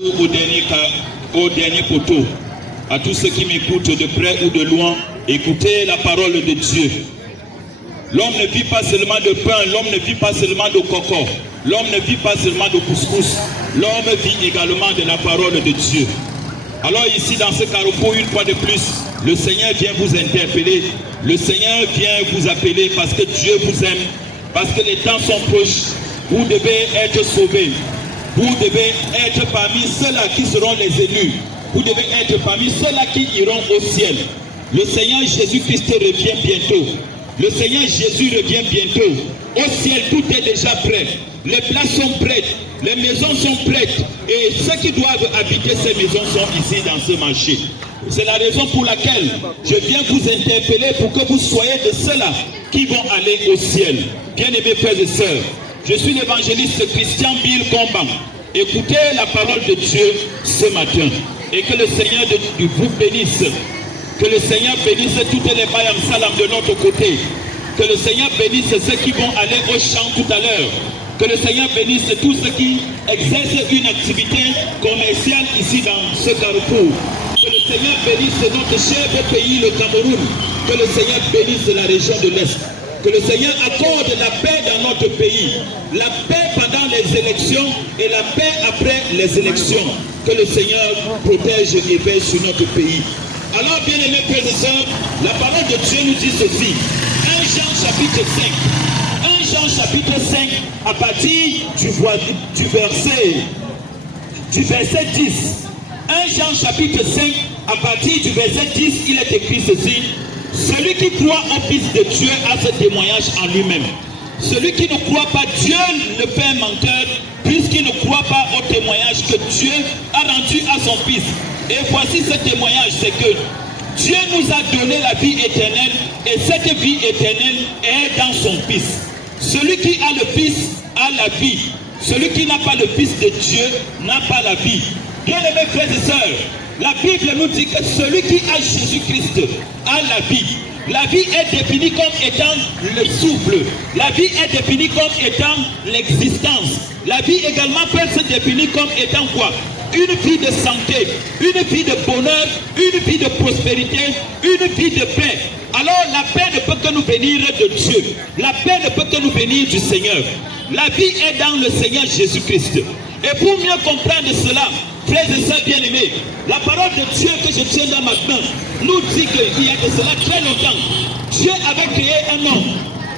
Au dernier poteau, à tous ceux qui m'écoutent de près ou de loin, écoutez la parole de Dieu. L'homme ne vit pas seulement de pain, l'homme ne vit pas seulement de coco, l'homme ne vit pas seulement de couscous, l'homme vit également de la parole de Dieu. Alors ici dans ce carrefour, une fois de plus, le Seigneur vient vous interpeller, le Seigneur vient vous appeler parce que Dieu vous aime, parce que les temps sont proches, vous devez être sauvés. Vous devez être parmi ceux-là qui seront les élus. Vous devez être parmi ceux-là qui iront au ciel. Le Seigneur Jésus-Christ revient bientôt. Le Seigneur Jésus revient bientôt. Au ciel, tout est déjà prêt. Les places sont prêtes. Les maisons sont prêtes. Et ceux qui doivent habiter ces maisons sont ici dans ce marché. C'est la raison pour laquelle je viens vous interpeller pour que vous soyez de ceux-là qui vont aller au ciel. Bien-aimés frères et sœurs, je suis l'évangéliste Christian Bill Comban. Écoutez la parole de Dieu ce matin et que le Seigneur vous bénisse. Que le Seigneur bénisse toutes les Bayam Salam de notre côté. Que le Seigneur bénisse ceux qui vont aller au champ tout à l'heure. Que le Seigneur bénisse tous ceux qui exercent une activité commerciale ici dans ce carrefour. Que le Seigneur bénisse notre cher pays, le Cameroun. Que le Seigneur bénisse la région de l'Est. Que le Seigneur accorde la paix dans notre pays, la paix pendant les élections et la paix après les élections. Que le Seigneur protège et veille sur notre pays. Alors, bien-aimés frères et sœurs, la parole de Dieu nous dit ceci. 1 Jean chapitre 5. 1 Jean chapitre 5, à partir du verset 10. 1 Jean chapitre 5, à partir du verset 10, il est écrit ceci. Celui qui croit au Fils de Dieu a ce témoignage en lui-même. Celui qui ne croit pas Dieu le fait un menteur, puisqu'il ne croit pas au témoignage que Dieu a rendu à son Fils. Et voici ce témoignage, c'est que Dieu nous a donné la vie éternelle, et cette vie éternelle est dans son Fils. Celui qui a le Fils a la vie. Celui qui n'a pas le Fils de Dieu n'a pas la vie. Bien-aimés frères et sœurs, la Bible nous dit que celui qui a Jésus-Christ a la vie. La vie est définie comme étant le souffle. La vie est définie comme étant l'existence. La vie également peut se définir comme étant quoi? Une vie de santé, une vie de bonheur, une vie de prospérité, une vie de paix. Alors la paix ne peut que nous venir de Dieu. La paix ne peut que nous venir du Seigneur. La vie est dans le Seigneur Jésus-Christ. Et pour mieux comprendre cela, frères et sœurs bien-aimés, la parole de Dieu que je tiens dans ma main nous dit qu'il y a de cela très longtemps, Dieu avait créé un homme.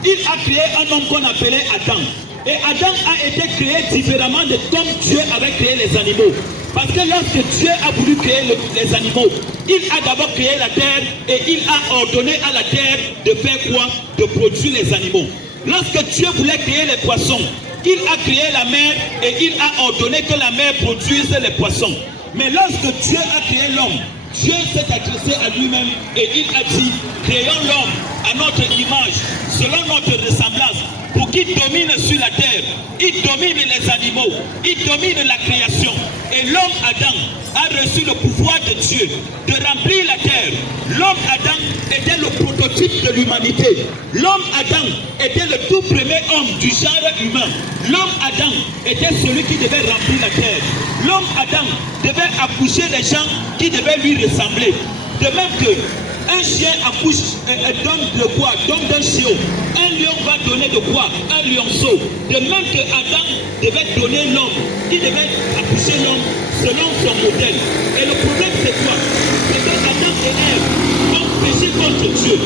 Il a créé un homme qu'on appelait Adam. Et Adam a été créé différemment de comme Dieu avait créé les animaux. Parce que lorsque Dieu a voulu créer les animaux, il a d'abord créé la terre et il a ordonné à la terre de faire quoi? De produire les animaux. Lorsque Dieu voulait créer les poissons, il a créé la mer et il a ordonné que la mer produise les poissons. Mais lorsque Dieu a créé l'homme, Dieu s'est adressé à lui-même et il a dit, créons l'homme à notre image, selon notre ressemblance, pour qu'il domine sur la terre. Il domine les animaux, il domine la création. Et l'homme Adam a reçu le pouvoir de Dieu de remplir la terre. L'homme Adam était le prototype de l'humanité. L'homme Adam était le tout premier homme du genre humain. L'homme Adam était celui qui devait remplir la terre. L'homme Adam devait accoucher des gens qui devaient lui ressembler. De même que un chien accouche, donne de quoi? Donne d'un chiot. Un lion va donner de quoi? Un lionceau. De même que Adam devait donner l'homme, qui devait accoucher l'homme selon son modèle. Et le problème c'est quoi? C'est que Adam et Ève ont péché contre Dieu.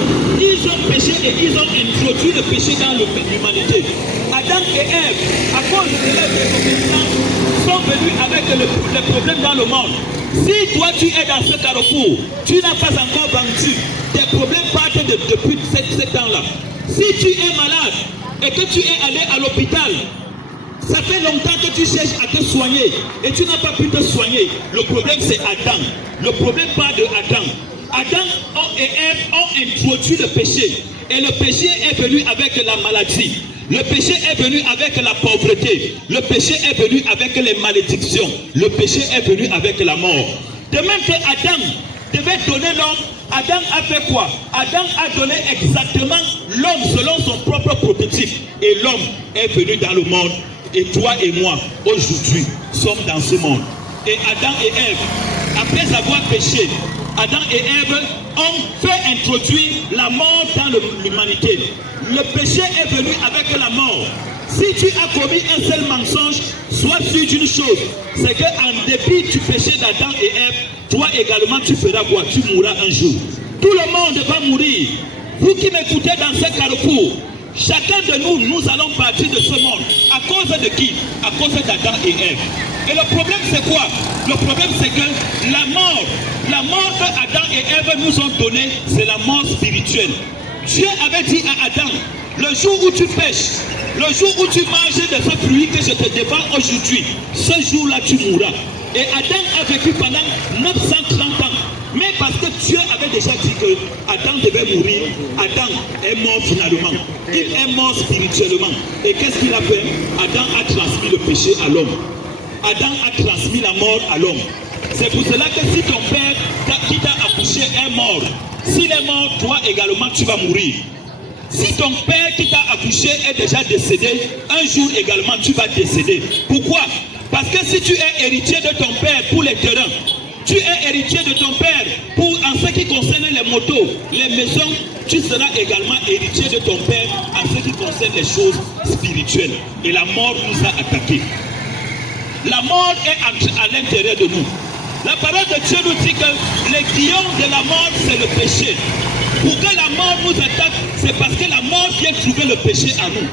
Ils ont péché et ils ont introduit le péché dans l'humanité. Adam et Ève, à cause de leur désobéissance, sont venus avec les problèmes dans le monde. Si toi tu es dans ce carrefour, tu n'as pas encore vendu, tes problèmes partent depuis ce temps-là. Si tu es malade et que tu es allé à l'hôpital, ça fait longtemps que tu cherches à te soigner et tu n'as pas pu te soigner. Le problème c'est Adam. Le problème part de Adam. Adam et Ève ont introduit le péché. Et le péché est venu avec la maladie. Le péché est venu avec la pauvreté. Le péché est venu avec les malédictions. Le péché est venu avec la mort. De même que Adam devait donner l'homme, Adam a fait quoi? Adam a donné exactement l'homme selon son propre prototype. Et l'homme est venu dans le monde. Et toi et moi, aujourd'hui, sommes dans ce monde. et Adam et Ève, après avoir péché, Adam et Ève ont fait introduire la mort dans l'humanité. Le péché est venu avec la mort. Si tu as commis un seul mensonge, sois sûr d'une chose, c'est qu'en dépit du péché d'Adam et Ève, toi également tu feras quoi? Tu mourras un jour. Tout le monde va mourir. Vous qui m'écoutez dans ce carrefour, chacun de nous, nous allons partir de ce monde. À cause de qui? À cause d'Adam et Ève. Et le problème c'est quoi? Le problème c'est que la mort que Adam et Ève nous ont donnée, c'est la mort spirituelle. Dieu avait dit à Adam, le jour où tu pêches, le jour où tu manges de ce fruit que je te défends aujourd'hui, ce jour-là tu mourras. Et Adam a vécu pendant 930 ans. Mais parce que Dieu avait déjà dit que Adam devait mourir, Adam est mort finalement. Il est mort spirituellement. Et qu'est-ce qu'il a fait? Adam a transmis le péché à l'homme. Adam a transmis la mort à l'homme. C'est pour cela que si ton père qui t'a accouché est mort, s'il est mort, toi également tu vas mourir. Si ton père qui t'a accouché est déjà décédé, un jour également tu vas décéder. Pourquoi? Parce que si tu es héritier de ton père pour les terrains, tu es héritier de ton père pour en ce qui concerne les motos, les maisons, tu seras également héritier de ton père en ce qui concerne les choses spirituelles. Et la mort nous a attaqués. La mort est à l'intérieur de nous. La parole de Dieu nous dit que l'aiguillon de la mort, c'est le péché. Pour que la mort nous attaque, c'est parce que la mort vient trouver le péché à nous.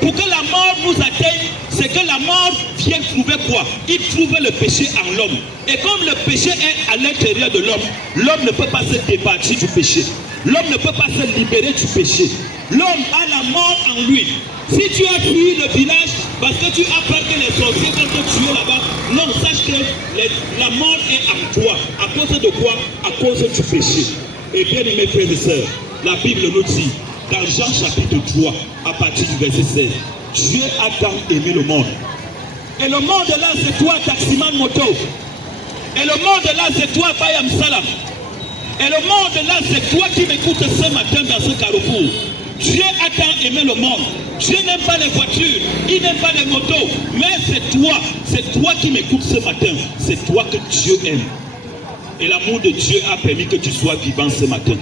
Pour que la mort nous atteigne, c'est que la mort vient trouver quoi? Il trouve le péché en l'homme. Et comme le péché est à l'intérieur de l'homme, l'homme ne peut pas se départir du péché. L'homme ne peut pas se libérer du péché. L'homme a la mort en lui. Si tu as fui le village parce que tu as peur que les sorciers vont te tuer là-bas, non, sache que la mort est en toi. À cause de quoi? À cause du péché. Et bien aimés frères et sœurs, la Bible nous dit, dans Jean chapitre 3, à partir du verset 16, Dieu a tant aimé le monde. Et le monde là, c'est toi, Taximan Moto. Et le monde là, c'est toi, Bayam Salam. Et le monde là, c'est toi qui m'écoutes ce matin dans ce carrefour. Dieu a tant aimé le monde. Dieu n'aime pas les voitures, il n'aime pas les motos. Mais c'est toi qui m'écoutes ce matin. C'est toi que Dieu aime. Et l'amour de Dieu a permis que tu sois vivant ce matin.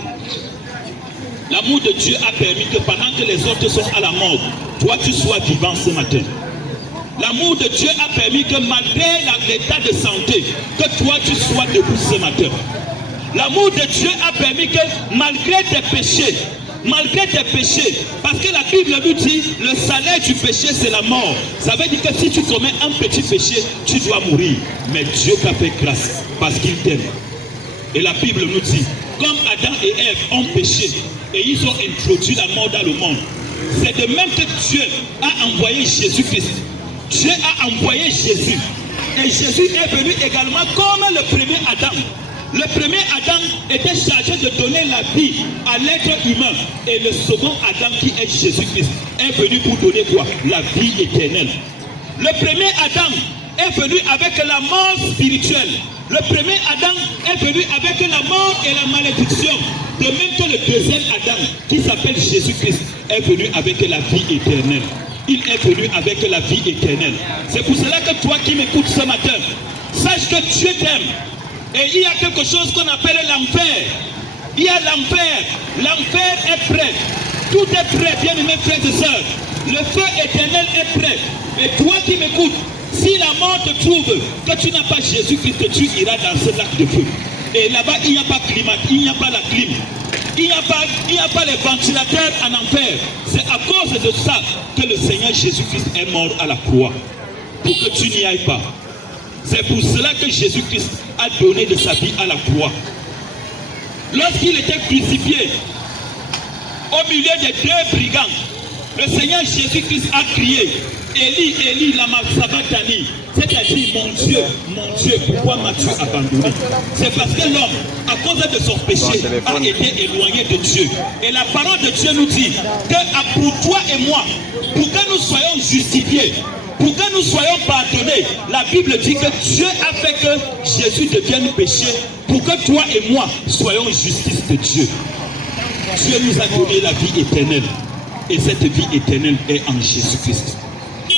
L'amour de Dieu a permis que pendant que les autres sont à la mort, toi tu sois vivant ce matin. L'amour de Dieu a permis que malgré l'état de santé, que toi tu sois debout ce matin. L'amour de Dieu a permis que malgré tes péchés, parce que la Bible nous dit, le salaire du péché c'est la mort. Ça veut dire que si tu commets un petit péché, tu dois mourir. Mais Dieu t'a fait grâce parce qu'il t'aime. Et la Bible nous dit, comme Adam et Ève ont péché et ils ont introduit la mort dans le monde, c'est de même que Dieu a envoyé Jésus-Christ. Dieu a envoyé Jésus. Et Jésus est venu également comme le premier Adam. Le premier Adam était chargé de donner la vie à l'être humain. Et le second Adam, qui est Jésus-Christ, est venu pour donner quoi? La vie éternelle. Le premier Adam est venu avec la mort spirituelle. Le premier Adam est venu avec la mort et la malédiction. De même que le deuxième Adam, qui s'appelle Jésus-Christ, est venu avec la vie éternelle. Il est venu avec la vie éternelle. C'est pour cela que toi qui m'écoutes ce matin, sache que Dieu t'aime. Et il y a quelque chose qu'on appelle l'enfer. Il y a l'enfer. L'enfer est prêt. Tout est prêt, bien aimés frères et sœurs. Le feu éternel est prêt. Et toi qui m'écoutes, si la mort te trouve, que tu n'as pas Jésus-Christ, que tu iras dans ce lac de feu. Et là-bas, il n'y a pas climat, il n'y a pas la clim. Il n'y a pas les ventilateurs en enfer. C'est à cause de ça que le Seigneur Jésus-Christ est mort à la croix. Pour que tu n'y ailles pas. C'est pour cela que Jésus-Christ a donné de sa vie à la croix. Lorsqu'il était crucifié, au milieu des deux brigands, le Seigneur Jésus-Christ a crié, Élie, Élie, lama sabachthani. C'est-à-dire, mon Dieu, pourquoi m'as-tu abandonné? C'est parce que l'homme, à cause de son péché, a été éloigné de Dieu. Et la parole de Dieu nous dit que pour toi et moi, pour que nous soyons justifiés, pour que nous soyons pardonnés, la Bible dit que Dieu a fait que Jésus devienne péché pour que toi et moi soyons justice de Dieu. Dieu nous a donné la vie éternelle. Et cette vie éternelle est en Jésus-Christ.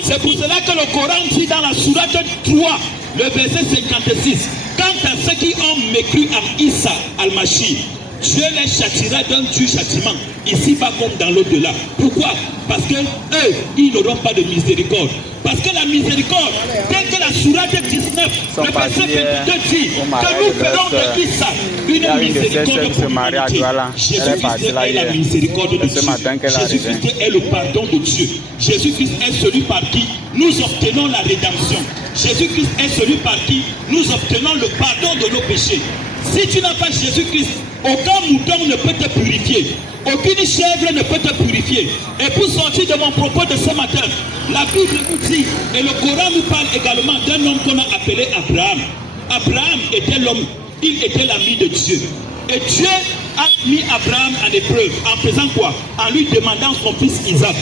C'est pour cela que le Coran dit dans la sourate 3, le verset 56. Quant à ceux qui ont mécru en Issa al-Mashi, Dieu les châtiera d'un dur châtiment, ici-bas comme dans l'au-delà. Pourquoi? Parce que eux, ils n'auront pas de miséricorde. Parce que la miséricorde, dès que la sourate 19, le verset 22 dit que nous ferons de Issa une miséricorde pour l'humanité. Jésus-Christ est la miséricorde de Dieu. Jésus-Christ est le pardon de Dieu. Jésus-Christ est celui par qui nous obtenons la rédemption. Jésus-Christ est celui par qui nous obtenons le pardon de nos péchés. Si tu n'as pas Jésus-Christ, aucun mouton ne peut te purifier. Aucune chèvre ne peut te purifier. Et pour sortir de mon propos de ce matin, la Bible nous dit, et le Coran nous parle également d'un homme qu'on a appelé Abraham. Abraham était l'homme, il était l'ami de Dieu. Et Dieu a mis Abraham en épreuve en faisant quoi? En lui demandant son fils Isaac.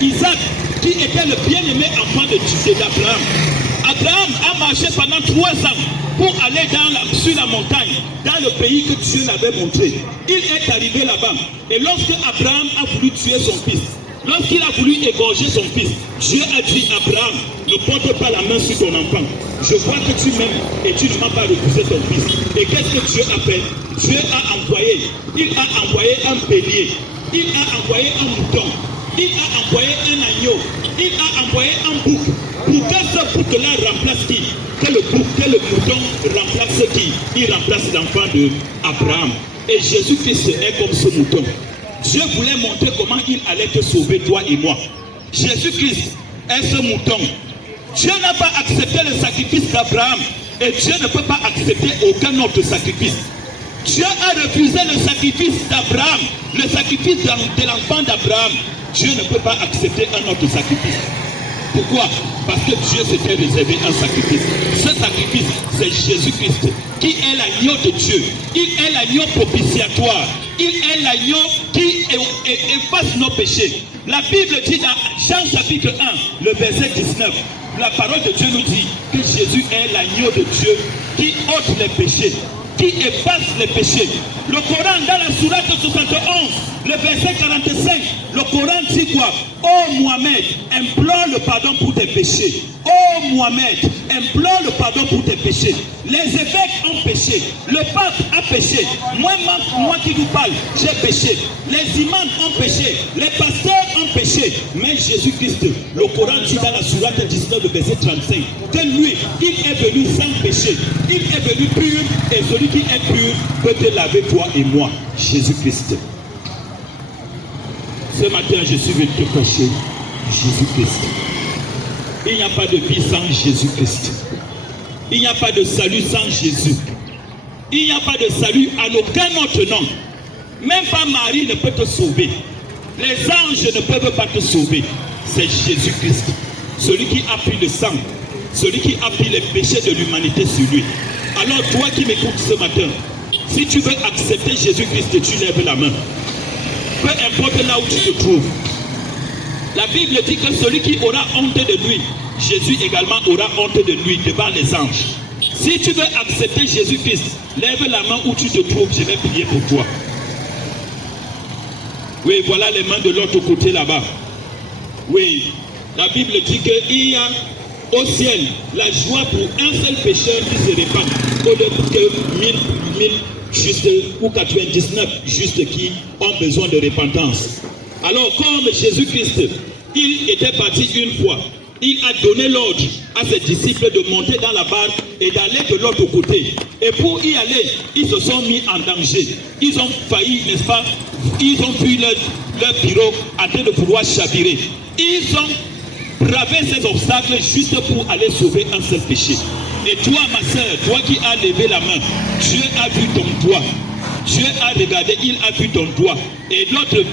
Isaac, qui était le bien-aimé enfant d'Abraham. Abraham a marché pendant 3 ans pour aller sur la montagne, dans le pays que Dieu l'avait montré. Il est arrivé là-bas. Et lorsque Abraham a voulu tuer son fils, lorsqu'il a voulu égorger son fils, Dieu a dit à Abraham, ne porte pas la main sur ton enfant. Je vois que tu m'aimes et tu ne m'as pas refusé ton fils. Et qu'est-ce que Dieu a fait? Dieu a envoyé, il a envoyé un bélier, il a envoyé un mouton, il a envoyé un agneau, il a envoyé un bouc. Pour que ce bouc-là remplace qui? Que le bouc, que le mouton remplace qui? Il remplace l'enfant d'Abraham. Et Jésus-Christ est comme ce mouton. Dieu voulait montrer comment il allait te sauver, toi et moi. Jésus-Christ est ce mouton. Dieu n'a pas accepté le sacrifice d'Abraham et Dieu ne peut pas accepter aucun autre sacrifice. Dieu a refusé le sacrifice d'Abraham, le sacrifice de l'enfant d'Abraham. Dieu ne peut pas accepter un autre sacrifice. Pourquoi? Parce que Dieu s'était réservé un sacrifice. Ce sacrifice, c'est Jésus-Christ, qui est l'agneau de Dieu. Il est l'agneau propitiatoire. Il est l'agneau qui efface nos péchés. La Bible dit dans Jean chapitre 1, le verset 19, la parole de Dieu nous dit que Jésus est l'agneau de Dieu qui ôte les péchés, qui efface les péchés. Le Coran, dans la sourate 71, le verset 45, le Coran dit quoi? Oh Mohamed, implore le pardon pour tes péchés. Oh Mohamed, implore le pardon pour tes péchés. Les évêques ont péché, le pape a péché. Moi qui vous parle, j'ai péché. Les imams ont péché, les pasteurs ont péché. Mais Jésus-Christ, le Coran dit dans la sourate 19, le verset 35, que lui, il est venu sans péché. Il est venu pur et celui qui est pur peut te laver toi et moi. Jésus-Christ. Ce matin, je suis venu te prêcher Jésus-Christ. Il n'y a pas de vie sans Jésus-Christ. Il n'y a pas de salut sans Jésus. Il n'y a pas de salut à aucun autre nom. Même pas Marie ne peut te sauver. Les anges ne peuvent pas te sauver. C'est Jésus-Christ. Celui qui a pris le sang. Celui qui a pris les péchés de l'humanité sur lui. Alors toi qui m'écoutes ce matin, si tu veux accepter Jésus-Christ, tu lèves la main. Peu importe là où tu te trouves. La Bible dit que celui qui aura honte de lui, Jésus également aura honte de lui devant les anges. Si tu veux accepter Jésus-Christ, lève la main où tu te trouves, je vais prier pour toi. Oui, voilà les mains de l'autre côté là-bas. Oui, la Bible dit qu'il y a au ciel la joie pour un seul pécheur qui se répand, au lieu que 1000 justes ou 99 justes qui ont besoin de repentance. Alors comme Jésus-Christ, il était parti une fois, il a donné l'ordre à ses disciples de monter dans la barque et d'aller de l'autre côté. Et pour y aller, ils se sont mis en danger. Ils ont failli, n'est-ce pas? Ils ont pris leur pirogue en train de vouloir chavirer. Ils ont bravé ces obstacles juste pour aller sauver un seul péché. Et toi, ma soeur, toi qui as levé la main, Dieu a vu ton doigt. Dieu a regardé, il a vu ton doigt. Et l'autre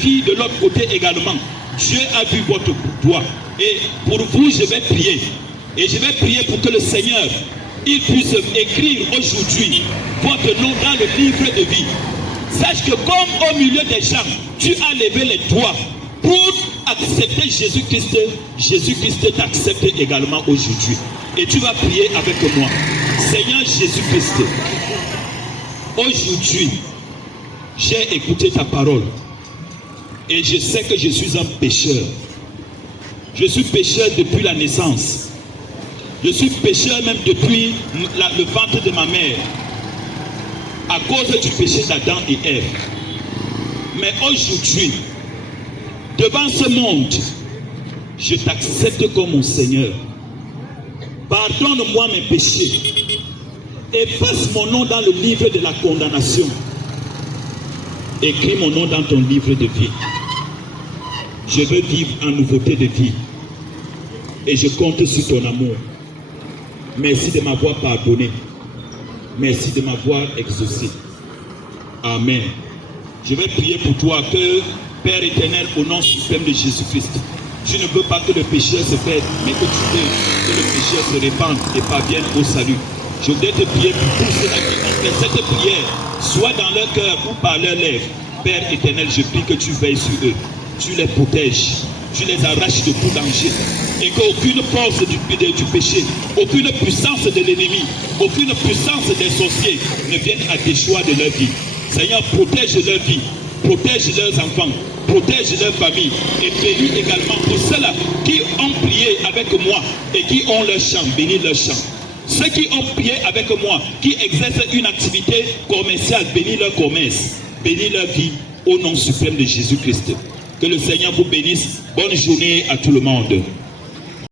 fille de l'autre côté également. Dieu a vu votre doigt. Et pour vous, je vais prier. Et je vais prier pour que le Seigneur, il puisse écrire aujourd'hui votre nom dans le livre de vie. Sache que comme au milieu des gens, tu as levé les doigts pour accepter Jésus-Christ. Jésus-Christ t'accepte également aujourd'hui. Et tu vas prier avec moi. Seigneur Jésus-Christ, aujourd'hui, j'ai écouté ta parole. Et je sais que je suis un pécheur. Je suis pécheur depuis la naissance. Je suis pécheur même depuis le ventre de ma mère. À cause du péché d'Adam et Ève. Mais aujourd'hui, devant ce monde, je t'accepte comme mon Seigneur. Pardonne-moi mes péchés. Efface mon nom dans le livre de la condamnation. Écris mon nom dans ton livre de vie. Je veux vivre en nouveauté de vie. Et je compte sur ton amour. Merci de m'avoir pardonné. Merci de m'avoir exaucé. Amen. Je vais prier pour toi que, Père éternel, au nom suprême de Jésus-Christ, je ne veux pas que le pécheur se perde, mais que tu veux que le pécheur se répande et parvienne au salut. Je voudrais te prier pour tous ceux qui ont fait cette prière, soit dans leur cœur ou par leurs lèvres. Père éternel, je prie que tu veilles sur eux. Tu les protèges, tu les arraches de tout danger. Et qu'aucune force du péché, aucune puissance de l'ennemi, aucune puissance des sorciers ne vienne à déchoir de leur vie. Seigneur, protège leur vie, protège leurs enfants, protège leur famille et bénis également pour ceux-là qui ont prié avec moi et qui ont leur champ, bénis leur champ. Ceux qui ont prié avec moi, qui exercent une activité commerciale, bénis leur commerce, bénis leur vie au nom suprême de Jésus-Christ. Que le Seigneur vous bénisse. Bonne journée à tout le monde.